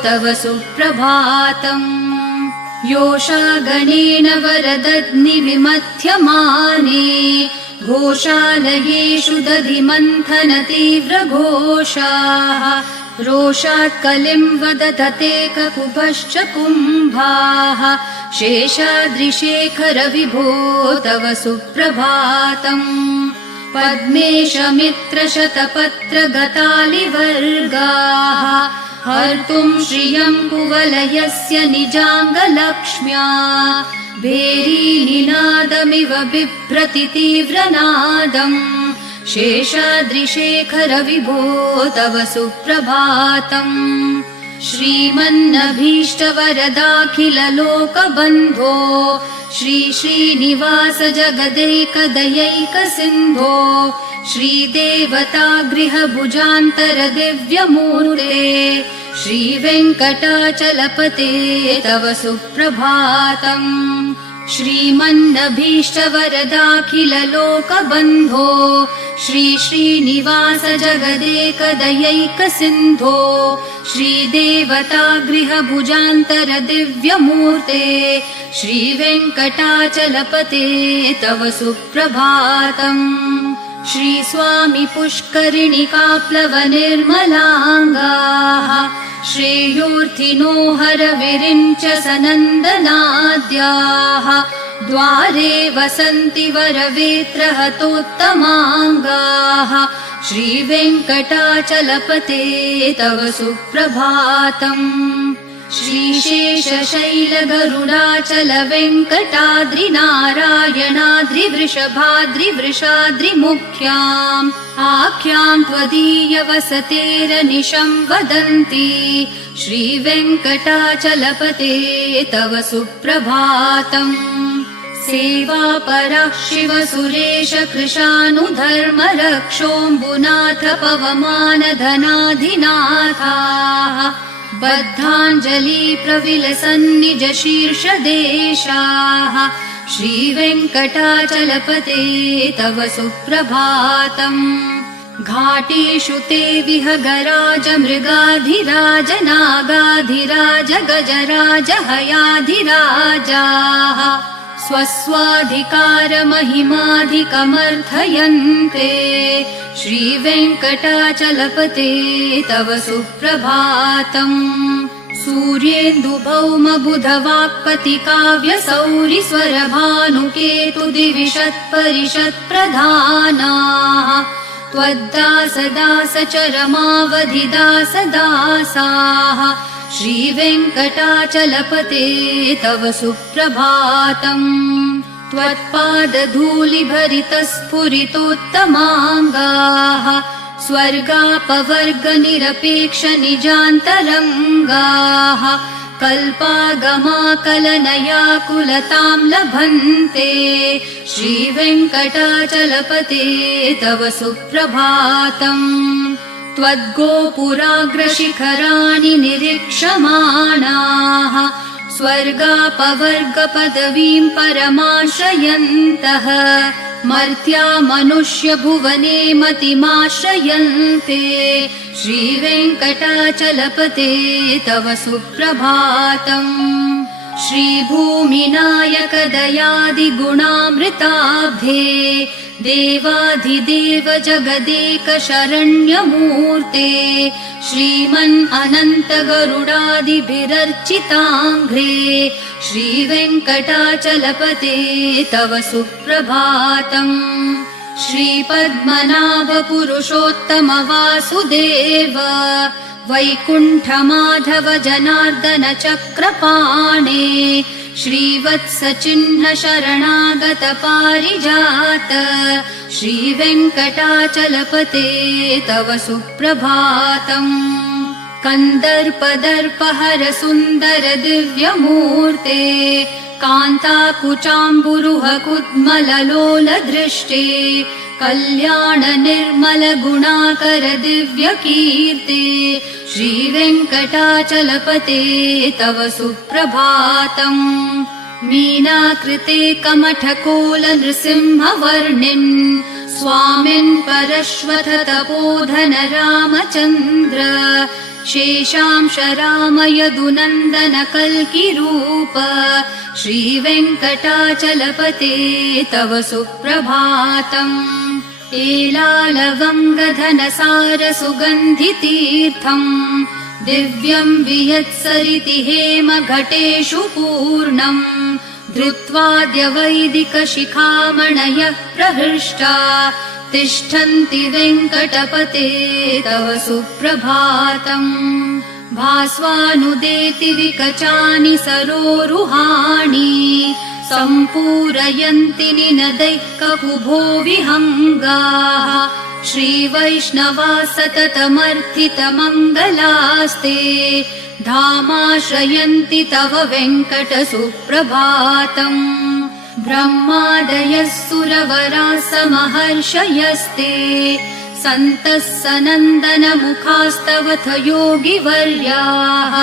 तव सुप्रभातम् योषागणेन वरदग्नि विमथ्यमाने घोषालयेषु दधिमन्थन तीव्रघोषाः रोषात् कलिं वदधते ककुभश्च कुम्भाः शेषाद्रिशेखर विभो तव सुप्रभातम् पद्मेशमित्रशतपत्रगतालिवर्गाः हर्तुं श्रियं कुवलयस्य निजाङ्गलक्ष्म्या भेरीनिनादमिव बिभ्रति तीव्रनादम् शेषाद्रिशेखर विभो तव सुप्रभातम् श्रीमन्नभीष्टवरदाखिललोकबन्धो श्री श्रीनिवास जगदैकदयैकसिन्धो श्रीदेवतागृहभुजान्तर दिव्यमूर्ते श्रीवेङ्कटाचलपते तव सुप्रभातम् श्रीमन्नभीष्टवरदाखिललोकबन्धो श्री श्रीनिवास जगदेकदयैकसिन्धो श्रीदेवतागृहभुजान्तर दिव्यमूर्ते श्रीवेङ्कटाचलपते तव सुप्रभातम् श्रीस्वामी पुष्करिणिकाप्लवनिर्मलाङ्गाः श्रेयोर्थिनो हरविरिञ्च सनन्दनाद्याः द्वारे वसन्ति वरवेत्रहतोत्तमाङ्गाः श्रीवेङ्कटाचलपते तव सुप्रभातम् श्रीशेषशैलगरुडाचल वेङ्कटाद्रिनारायणाद्रिवृषभाद्रिवृषाद्रिमुख्याम् आख्याम् त्वदीयवसतेरनिशं वदन्ति श्रीवेङ्कटाचलपते तव सुप्रभातम् सेवापरः शिव सुरेश कृशानुधर्म रक्षोऽम्बुनाथ पवमानधनाधिनाथाः बद्धाञ्जलि प्रविलसन्निज शीर्षदेशाः श्रीवेङ्कटाचलपते तव सुप्रभातम् घाटेषु ते विहगराज मृगाधिराज नागाधिराज गजराज हयाधिराजाः स्वस्वाधिकारमहिमाधिकमर्थयन्ते श्रीवेङ्कटाचलपते तव सुप्रभातम् सूर्येन्दुभौमबुधवाक्पतिकाव्यसौरिस्वरभानुकेतुदिविशत्परिषत्प्रधानाः त्वद्दासदासचरमावधिदासदासाः श्रीवेङ्कटाचलपते तव सुप्रभातम् त्वत्पादधूलिभरितस्फुरितोत्तमाङ्गाः स्वर्गापवर्गनिरपेक्षनिजान्तरङ्गाः कल्पागमाकलनयाकुलतां लभन्ते श्रीवेङ्कटाचलपते तव सुप्रभातम् त्वद्गोपुराग्रशिखराणि निरीक्षमाणाः स्वर्गापवर्गपदवीं परमाश्रयन्तः मर्त्या मनुष्यभुवने मतिमाश्रयन्ते श्रीवेङ्कटाचलपते तव सुप्रभातम् श्रीभूमिनायक दयादिगुणामृताब्धे देवाधिदेव जगदेक शरण्यमूर्ते श्रीमन् अनन्त गरुडादिभिरर्चिताङ्घ्रे श्रीवेङ्कटाचलपते तव सुप्रभातम् श्रीपद्मनाभ पुरुषोत्तम वासुदेव वैकुण्ठमाधव जनार्दन चक्रपाणे श्रीवत्सचिह्न शरणागत पारिजात श्रीवेङ्कटाचलपते तव सुप्रभातम् कन्दर्पदर्पहर सुन्दर दिव्यमूर्ते कान्ताकुचाम्बुरुह कुड्मललोल दृष्टे कल्याण निर्मल गुणाकर दिव्यकीर्ते श्रीवेङ्कटाचलपते तव सुप्रभातम् मीनाकृते कमठकोल नृसिंहवर्णिन् स्वामिन् परश्वथ तपोधन रामचन्द्र शेषांश राम यदुनन्दन कल्किरूप श्रीवेङ्कटाचलपते तव सुप्रभातम् एलालवङ्गधनसार सुगन्धितीर्थम् दिव्यम् वियत्सरिति हेम घटेषु पूर्णम् धृत्वाद्य वैदिकशिखामणयः प्रहृष्टा तिष्ठन्ति वेङ्कटपते तव सुप्रभातम् भास्वानुदेति विकचानि सरोरुहाणि सम्पूरयन्ति निनदैः ककुभो विहङ्गाः श्रीवैष्णवा सततमर्थितमङ्गलास्ते धामाश्रयन्ति तव वेङ्कट सुप्रभातम् ब्रह्मादयः सुरवराः समहर्षयस्ते सन्तः सनन्दन मुखास्तवथ योगिवर्याः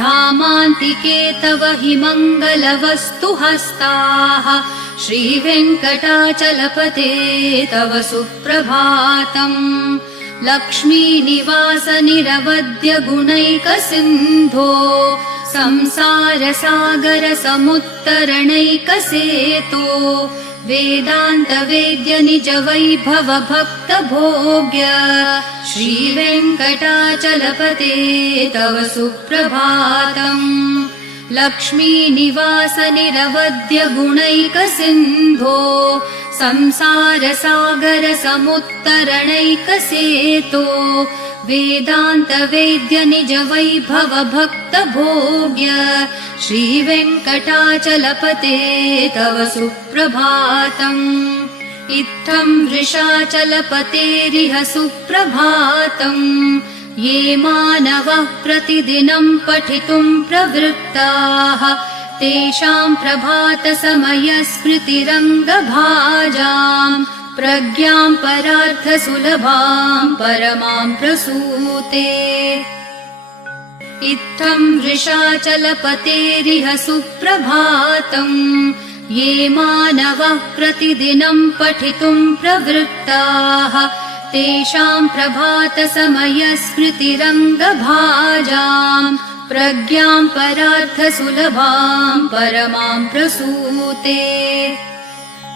धामान्तिके तव हि मङ्गलवस्तु हस्ताः श्रीवेङ्कटाचलपते तव सुप्रभातम् लक्ष्मीनिवास निरवद्य गुणैकसिन्धो संसार सागर समुत्तरणैकसेतो वेदान्तवेद्य निज वैभव भक्त भोग्य श्रीवेङ्कटाचलपते तव सुप्रभातम्। लक्ष्मीनिवास निरवध्य गुणैक सिन्धो संसारसागर समुत्तरणैक सेतो वेदान्तवेद्य निज वैभव भक्त भोग्य श्रीवेङ्कटाचलपते तव सुप्रभातम्। इत्थं वृषाचलपतेरिह सुप्रभातम्। ये मानवः प्रतिदिनं पठितुं प्रवृत्ताः तेषां प्रभातसमयस्मृतिरङ्गभाजाम् प्रज्ञां परार्थसुलभां परमां प्रसूते। इत्थं वृषाचलपतेरिह सुप्रभातम्। ये मानवः प्रतिदिनं पठितुं प्रवृत्ताः तेषां प्रभातसमयस्मृतिरङ्गभाजाम् प्रज्ञां परार्थसुलभां परमां प्रसूते।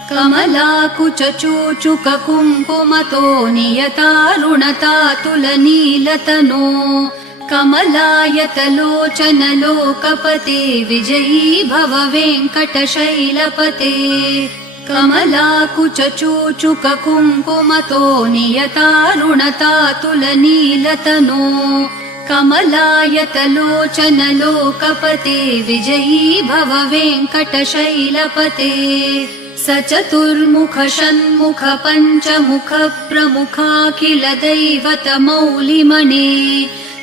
कमलाकुचूचुककुङ्कुमतो नियतारुणतातुलनीलतनो कमलायतलोचनलोकपते विजयी भव वेङ्कटशैलपते। कमलाकुचूचुककुङ्कुमतो नियतारुणतातुलनीलतनो कमलायतलोचनलोकपते विजयी भव वेङ्कटशैलपते। स चतुर्मुख षण्मुख पञ्चमुख प्रमुखाखिल दैवतमौलिमणे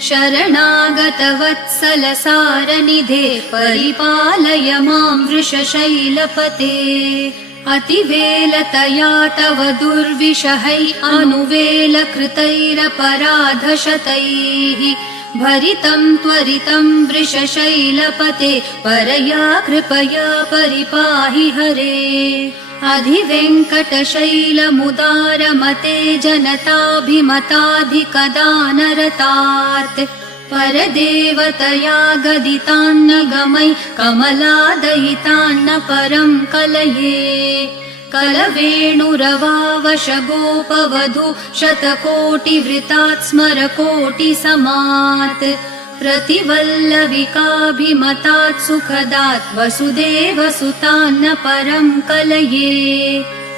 शरणागत वत्सल सारनिधे परिपालय मां वृषशैलपते। अतिवेलतया तव दुर्विषहै अनुवेलकृतैरपराधशतैः भरितं त्वरितं वृषशैलपते परया कृपया परिपाहि हरे। अधिवेङ्कटशैलमुदारमते जनताभिमताधिकदानरतात् परदेवतया गदितान्नगमै कमलादयितान्न परं कलये। कलवेणुरवावश गोपवधू शतकोटिवृतात् स्मरकोटिसमात् प्रतिवल्लविकाभिमतात् सुखदात् वसुदेवसुतान्न परं कलये।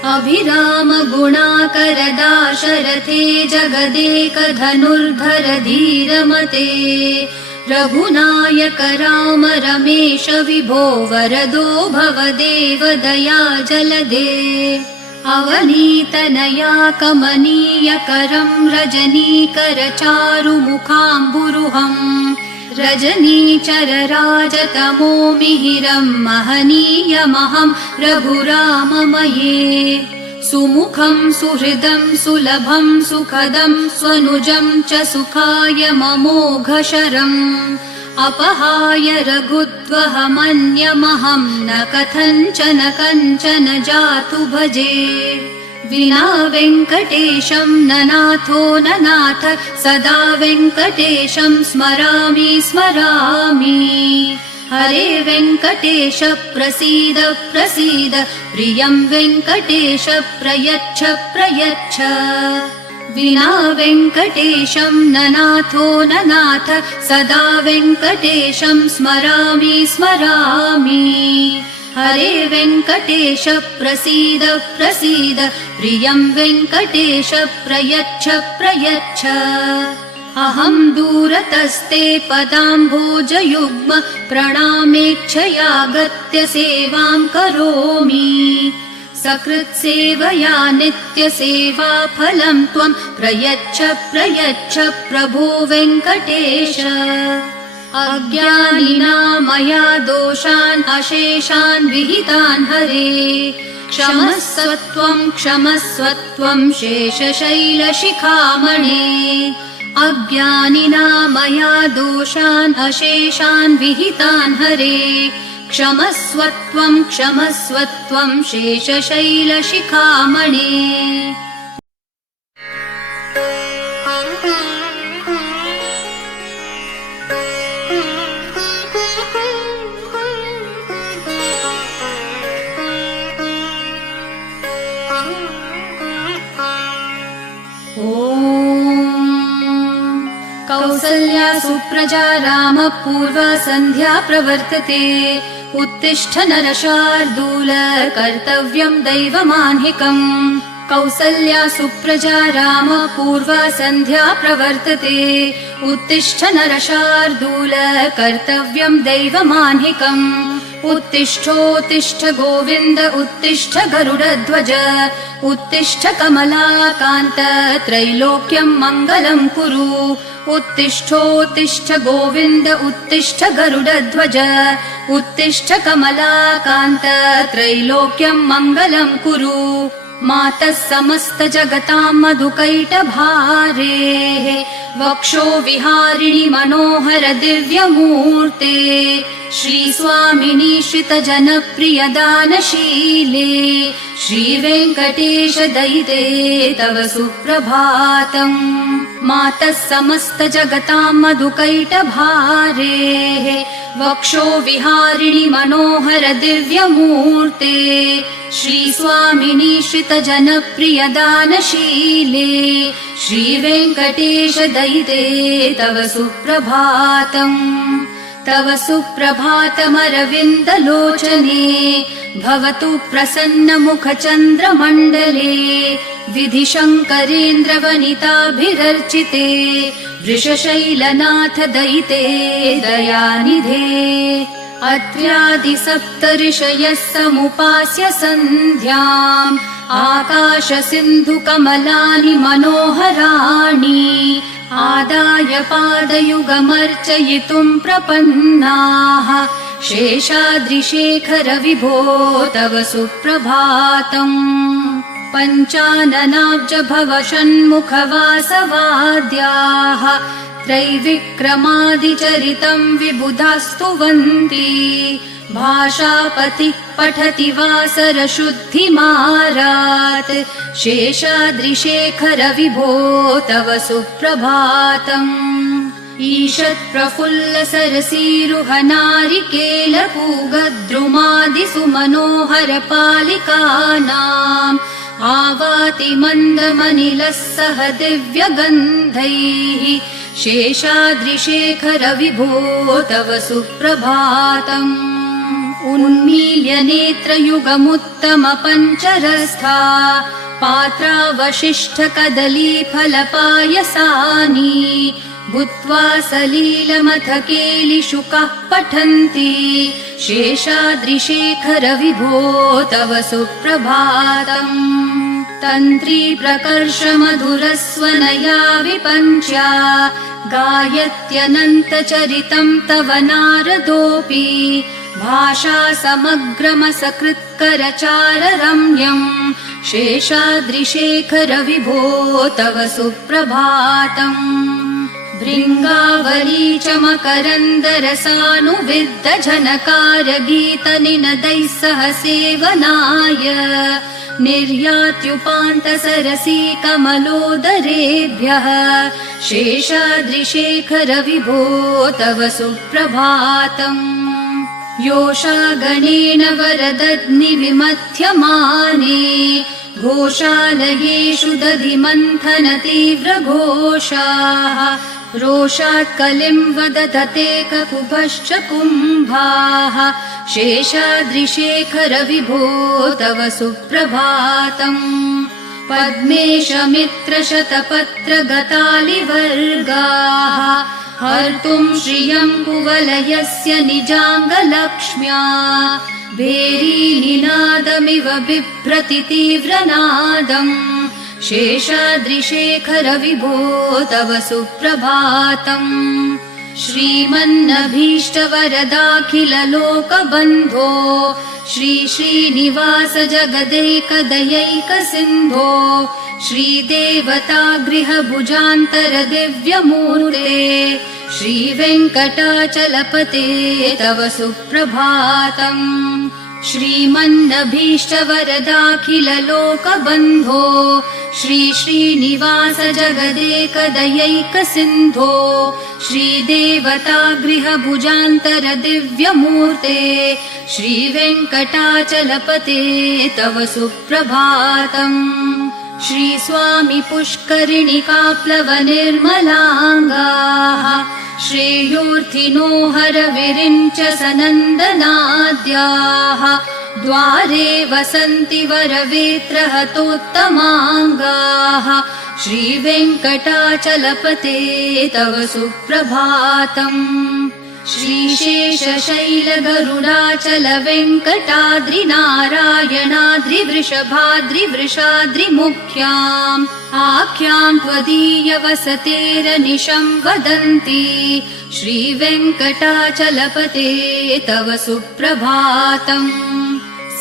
अभिराम गुणाकर दाशरथे जगदेकधनुर्धर धीरमते रघुनायक राम रमेश विभो वरदो भवदेव दया जलदे। अवनीतनया कमनीयकरं रजनीकर चारुमुखाम्बुरुहम् रजनीचर राजतमो मिहिरं महनीयमहं रघुराममये। सुमुखं सुहृदं सुलभं सुखदं स्वनुजं च सुखाय ममोघशरम् अपहाय रघुत्वहमन्यमहं न कथञ्चन कञ्चन जातु भजे। विना वेङ्कटेशं न नाथो न नाथ सदा वेङ्कटेशं स्मरामि स्मरामि। हरे वेङ्कटेश प्रसीद प्रसीद प्रियं वेङ्कटेश प्रयच्छ प्रयच्छ। विना वेङ्कटेशं न नाथो न नाथ सदा वेङ्कटेशं स्मरामि स्मरामि। हरे वेङ्कटेश प्रसीद प्रसीद प्रियं वेङ्कटेश प्रयच्छ प्रयच्छ। अहं दूरतस्ते पदाम्भोजयुग्म प्रणामेच्छयागत्य सेवां करोमि। सकृत्सेवया नित्यसेवाफलं त्वं प्रयच्छ प्रयच्छ प्रभो वेङ्कटेश। अज्ञानिना मया दोषान् अशेषान् विहितान् हरे क्षमस्वत्वं शेषशैलशिखामणे। अज्ञानिना मया दोषान् अशेषान् विहितान् हरे क्षमस्वत्वं शेषशैलशिखामणे। कौसल्या सुप्रजा रामः पूर्वा सन्ध्या प्रवर्तते उत्तिष्ठ नरशार्दूल कर्तव्यम् दैवमाह्निकम् कौसल्या सुप्रजा रामः पूर्वा सन्ध्या प्रवर्तते उत्तिष्ठ नरशार्दूल कर्तव्यम् दैवमाह्निकम् उत्तिष्ठोत्तिष्ठ गोविन्द उत्तिष्ठ गरुडध्वज उत्तिष्ठ कमलाकान्त त्रैलोक्यम् मङ्गलम् कुरु उत्तिष्ठोत्तिष्ठ गोविन्द उत्तिष्ठ गरुडध्वज उत्तिष्ठ कमलाकान्त त्रैलोक्यम् मङ्गलम् कुरु मातः समस्त जगताम् मधुकैटभारेः वक्षो विहारिणि मनोहर दिव्यमूर्ते श्रीस्वामिनि श्रितजनप्रिय दानशीले श्रीवेङ्कटेश दयिते तव सुप्रभातम् मातः समस्त जगताम् मधुकैटभारेः वक्षो विहारिणि मनोहर दिव्यमूर्ते श्रीस्वामिनि श्रितजनप्रिय दानशीले श्रीवेङ्कटेश दयिते तव सुप्रभातम् तव सुप्रभातमरविन्दलोचने भवतु प्रसन्नमुखचन्द्रमण्डले विधिशङ्करेन्द्रवनिताभिरर्चिते वृषशैलनाथ दयिते दयानिधे अत्र्यादिसप्तऋषयः समुपास्य सन्ध्याम् आकाशसिन्धुकमलानि मनोहराणि आदाय पादयुगमर्चयितुम् प्रपन्नाः शेषाद्रिशेखर विभो तव सुप्रभातम् पञ्चाननाब्ज भव षण्मुख वासवाद्याः त्रैविक्रमादिचरितम् विबुधास्तुवन्ति भाषापतिः पठति वासरशुद्धिमारात् शेषाद्रिशेखर विभो तव सुप्रभातम् ईषत्प्रफुल्ल सरसीरुह नारिकेलपूगद्रुमादिसुमनोहर पालिकानाम् आवाति मन्दमनिलः सह दिव्यगन्धैः शेषाद्रिशेखर विभो तव सुप्रभातम् उन्मील्य नेत्रयुगमुत्तम पञ्चरस्था पात्रावशिष्ठ कदलीफलपायसानि भूत्वा सलीलमथ केलिशुकः पठन्ति शेषाद्रिशेखर विभो तव सुप्रभातम् तन्त्री प्रकर्ष मधुरस्वनया विपञ्च्या गायत्यनन्तचरितम् तव नारदोऽपि भाषा समग्रमसकृत्करचार रम्यम् शेषाद्रिशेखर विभो तव सुप्रभातम् भृङ्गावली च मकरन्दरसानुविद्ध झनकार गीतनिनदैः सह सेवनाय निर्यात्युपान्त सरसी कमलोदरेभ्यः शेषाद्रिशेखर विभो तव सुप्रभातम् योषागणेन वरदध्नि विमथ्यमाने घोषालयेषु दधिमन्थन तीव्रघोषाः रोषात् कलिम् वदधते ककुभश्च कुम्भाः शेषाद्रिशेखर विभो तव सुप्रभातम् पद्मेशमित्र शतपत्र गतालिवर्गाः हर्तुम् श्रियम् कुवलयस्य निजाङ्गलक्ष्म्या भेरीनिनादमिव बिभ्रति तीव्रनादम् शेषाद्रिशेखर विभो तव सुप्रभातम् श्रीमन्नभीष्टवरदाखिल लोकबन्धो श्री श्रीनिवास जगदैकदयैक सिन्धो श्रीदेवतागृह भुजान्तर दिव्यमूर्ते श्रीवेङ्कटाचलपते तव सुप्रभातम् श्रीमन्नभीष्टवरदाखिल लोकबन्धो श्री श्रीनिवास जगदेकदयैक सिन्धो श्रीदेवतागृह भुजान्तर दिव्यमूर्ते श्रीवेङ्कटाचलपते तव सुप्रभातम् श्री स्वामी पुष्करिणिकाप्लव निर्मलाङ्गा सुरवृद्धिनो हरविरिञ्च सनन्दनाद्याः द्वारे वसन्ति वरवेत्रहतोत्तमाङ्गाः श्रीवेङ्कटाचलपते तव सुप्रभातम् श्रीशेषशैलगरुडाचल वेङ्कटाद्रिनारायणाद्रिवृषभाद्रिवृषाद्रिमुख्याम् आख्याम् त्वदीयवसतेरनिशम् वदन्ति श्रीवेङ्कटाचलपते तव सुप्रभातम्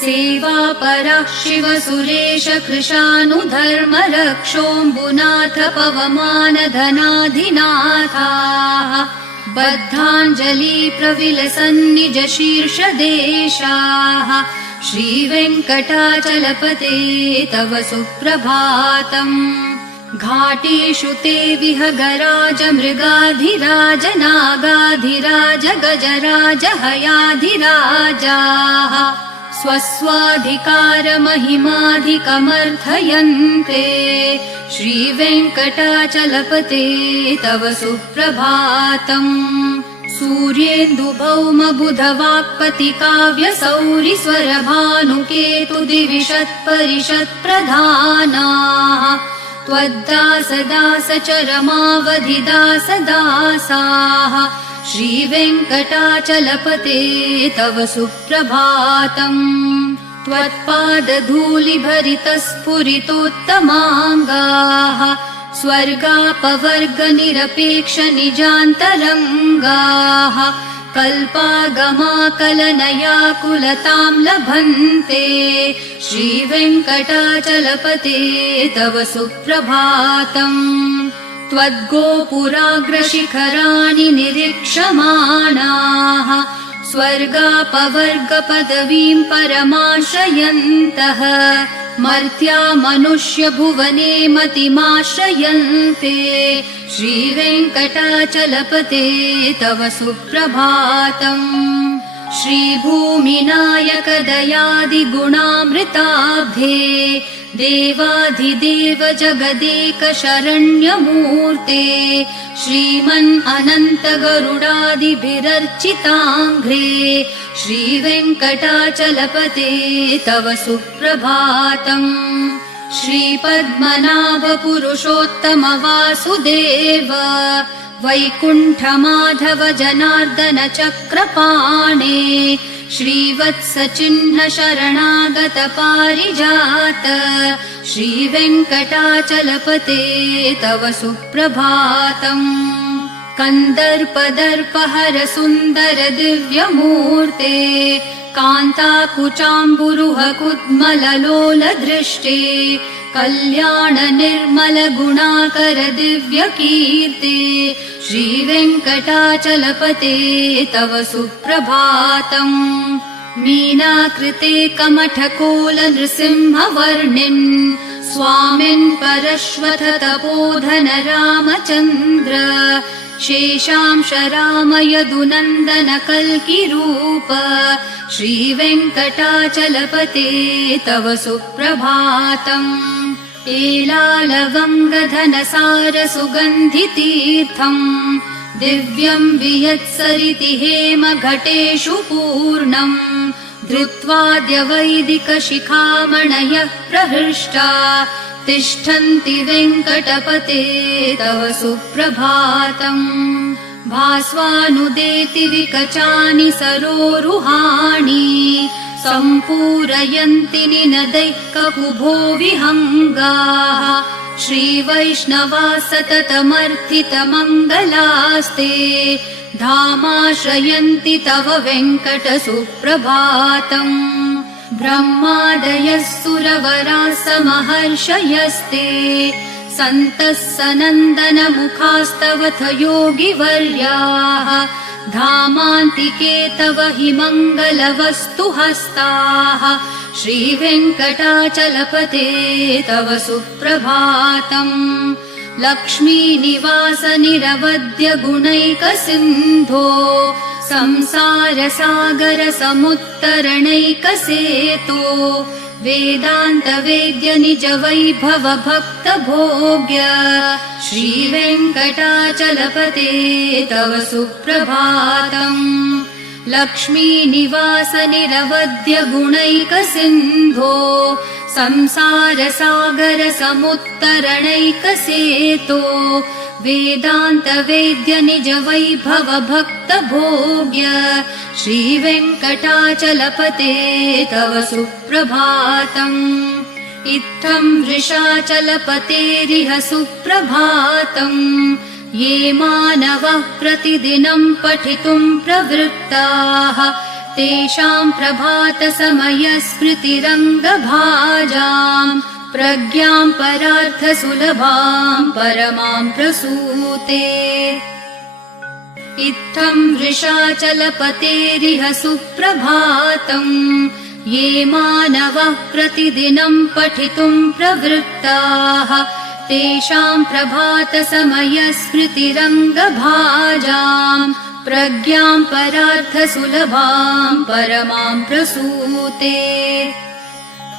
सेवापरः शिवसुरेश कृशानुधर्मरक्षोऽम्बुनाथ पवमानधनाधिनाथाः बद्धाञ्जलि प्रविलसन्निज शीर्षदेशाः श्रीवेङ्कटाचलपते तव सुप्रभातम् घाटेषु ते विहगराज मृगाधिराज नागाधिराज गजराज हयाधिराजाः स्वस्वाधिकारमहिमाधिकमर्थयन्ते श्रीवेङ्कटाचलपते तव सुप्रभातम् सूर्येन्दुभौमबुधवाक्पतिकाव्यसौरिस्वरभानुकेतुदिविषत्परिषत्प्रधानाः त्वद्दासदासचरमावधिदासदासाः श्रीवेङ्कटाचलपते तव सुप्रभातम् त्वत्पादधूलिभरितस्फुरितोत्तमाङ्गाः स्वर्गापवर्गनिरपेक्षनिजान्तरङ्गाः कल्पागमाकलनयाकुलताम् लभन्ते श्रीवेङ्कटाचलपते तव सुप्रभातम् त्वद्गोपुराग्रशिखराणि निरीक्षमाणाः स्वर्गापवर्गपदवीम् परमाश्रयन्तः मर्त्या मनुष्यभुवने मतिमाश्रयन्ते श्रीवेङ्कटाचलपते तव सुप्रभातम् श्रीभूमिनायकदयादिगुणामृताब्धे देवाधिदेव जगदेक शरण्यमूर्ते श्रीमन् अनन्त गरुडादिभिरर्चिताङ्घ्रे श्रीवेङ्कटाचलपते तव सुप्रभातम् श्रीपद्मनाभ पुरुषोत्तम वासुदेव वैकुण्ठमाधव जनार्दन चक्रपाणे श्रीवत्सचिह्न शरणागत पारिजात श्रीवेङ्कटाचलपते तव सुप्रभातम् कन्दर्पदर्पहर सुन्दर दिव्यमूर्ते कान्ताकुचाम्बुरुह कुड्मललोल दृष्टे कल्याण निर्मल गुणाकर दिव्यकीर्ते श्रीवेङ्कटाचलपते तव सुप्रभातम् मीनाकृते कमठकोल नृसिंहवर्णिन् स्वामिन् परश्वथ तपोधन रामचन्द्र शेषांश राम यदुनन्दन कल्किरूप श्रीवेङ्कटाचलपते तव सुप्रभातम् एलालवङ्गधनसार सुगन्धितीर्थम् दिव्यम् वियत्सरिति हेम घटेषु पूर्णम् धृत्वाद्य वैदिक शिखामणयः प्रहृष्टा तिष्ठन्ति वेङ्कटपते तव सुप्रभातम् भास्वानुदेति विकचानि सरोरुहाणि सम्पूरयन्ति निनदैः ककुभो विहङ्गाः श्रीवैष्णवा सततमर्थितमङ्गलास्ते धामाश्रयन्ति तव वेङ्कट सुप्रभातम् ब्रह्मादयः सुरवराः समहर्षयस्ते सन्तः सनन्दन मुखास्तवथ योगिवर्याः धामान्तिके तव हि मङ्गलवस्तु हस्ताः श्रीवेङ्कटाचलपते तव सुप्रभातम् लक्ष्मीनिवास निरवद्य गुणैकसिन्धो संसार सागर समुत्तरणैकसेतो वेदान्तवेद्य निज वैभव भक्त भोग्य श्रीवेङ्कटाचलपते तव सुप्रभातम्। लक्ष्मीनिवास निरवध्य गुणैक सिन्धो संसार सागर समुत्तरणैक सेतो वेदान्तवेद्य निज वैभव भक्त भोग्य श्रीवेङ्कटाचलपते तव सुप्रभातम्। इत्थं वृषाचलपतेरिह सुप्रभातम्। ये मानवः प्रतिदिनं पठितुं प्रवृत्ताः तेषां प्रभातसमयस्मृतिरङ्गभाजाम् प्रज्ञां परार्थसुलभां परमां प्रसूते। इत्थं वृषाचलपतेरिह सुप्रभातम्। ये मानवः प्रतिदिनं पठितुं प्रवृत्ताः तेषां प्रभातसमयस्मृतिरङ्गभाजाम् प्रज्ञां परार्थसुलभां परमां प्रसूते।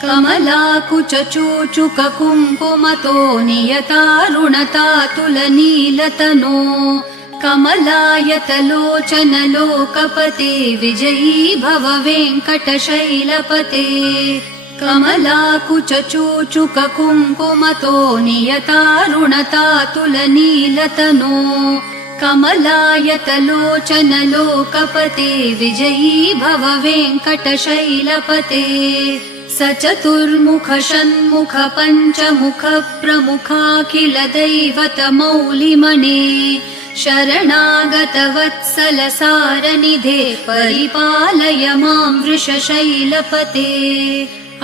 कमलाकुचूचुककुङ्कुमतो नियतारुणतातुलनीलतनो कमलायतलोचन लोकपते विजयी भव वेङ्कटशैलपते। कमलाकुचूचुककुङ्कुमतो नियतारुणतातुलनीलतनो कमलायतलोचन लोकपते विजयी भव वेङ्कटशैलपते। स चतुर्मुख षण्मुख पञ्चमुख प्रमुखाखिल दैवतमौलिमणे शरणागत वत्सल सारनिधे परिपालय मां वृषशैलपते।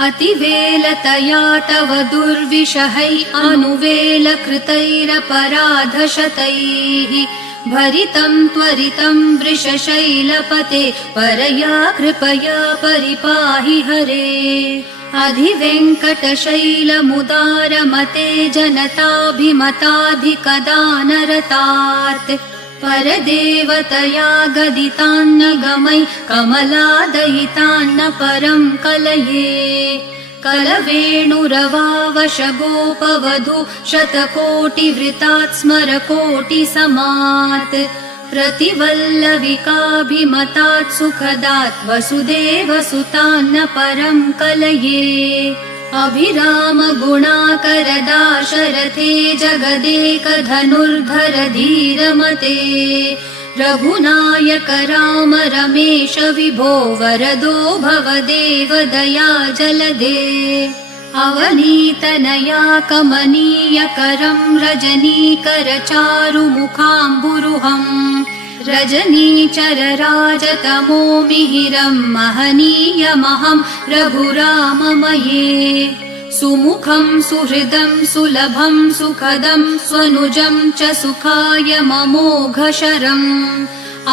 अतिवेलतया तव दुर्विषहै अनुवेलकृतैरपराधशतैः भरितं त्वरितं वृषशैलपते परया कृपया परिपाहि हरे। अधिवेङ्कटशैलमुदारमते जनताभिमताधिकदानरतात् परदेवतया गदितान्न गमै कमलादयितान्न परं कलये। कलवेणुरवावश गोपवधू शतकोटिवृतात् स्मरकोटिसमात् प्रतिवल्लविकाभिमतात् सुखदात् वसुदेवसुतान्न परं कलये। अभिराम गुणाकर दाशरथे जगदेक धनुर्धर धीरमते रघुनायक राम रमेश विभो वरदो भवदेव दया जलदे। अवनीतनया कमनीयकरं रजनीकर चारुमुखाम्बुरुहम् रजनीचर राजतमो मिहिरं महनीयमहं रघुराममये। सुमुखं सुहृदं सुलभं सुखदं स्वनुजं च सुखाय ममोघशरम्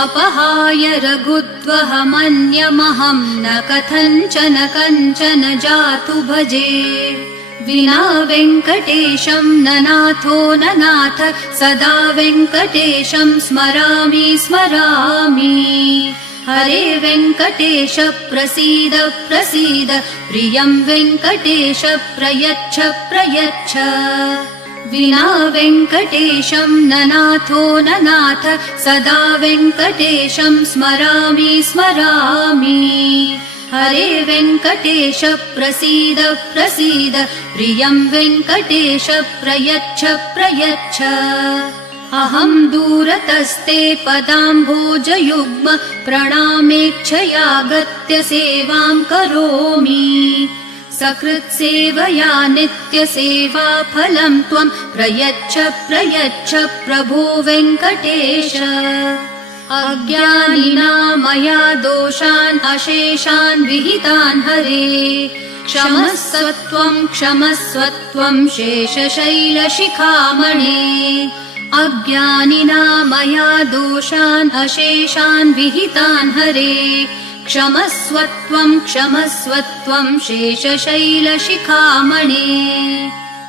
अपहाय रघुत्वहमन्यमहं न कथञ्चन कञ्चन जातु भजे। विना वेङ्कटेशं न नाथो न नाथ सदा वेङ्कटेशं स्मरामि स्मरामि। हरे वेङ्कटेश प्रसीद प्रसीद प्रियं वेङ्कटेश प्रयच्छ प्रयच्छ। विना वेङ्कटेशं न नाथो न नाथ सदा वेङ्कटेशं स्मरामि स्मरामि। हरे वेङ्कटेश प्रसीद प्रसीद प्रियं वेङ्कटेश प्रयच्छ प्रयच्छ। अहं दूरतस्ते पदाम्भोजयुग्म प्रणामेच्छयागत्य सेवां करोमि। सकृत्सेवया नित्यसेवा फलं त्वं प्रयच्छ प्रयच्छ प्रभो वेङ्कटेश। अज्ञानिना मया दोषान् अशेषान् विहितान् हरे क्षमस्व त्वं शेषशैलशिखामणे। अज्ञानिना मया दोषान् अशेषान् विहितान् हरे क्षमस्व त्वं शेषशैलशिखामणे।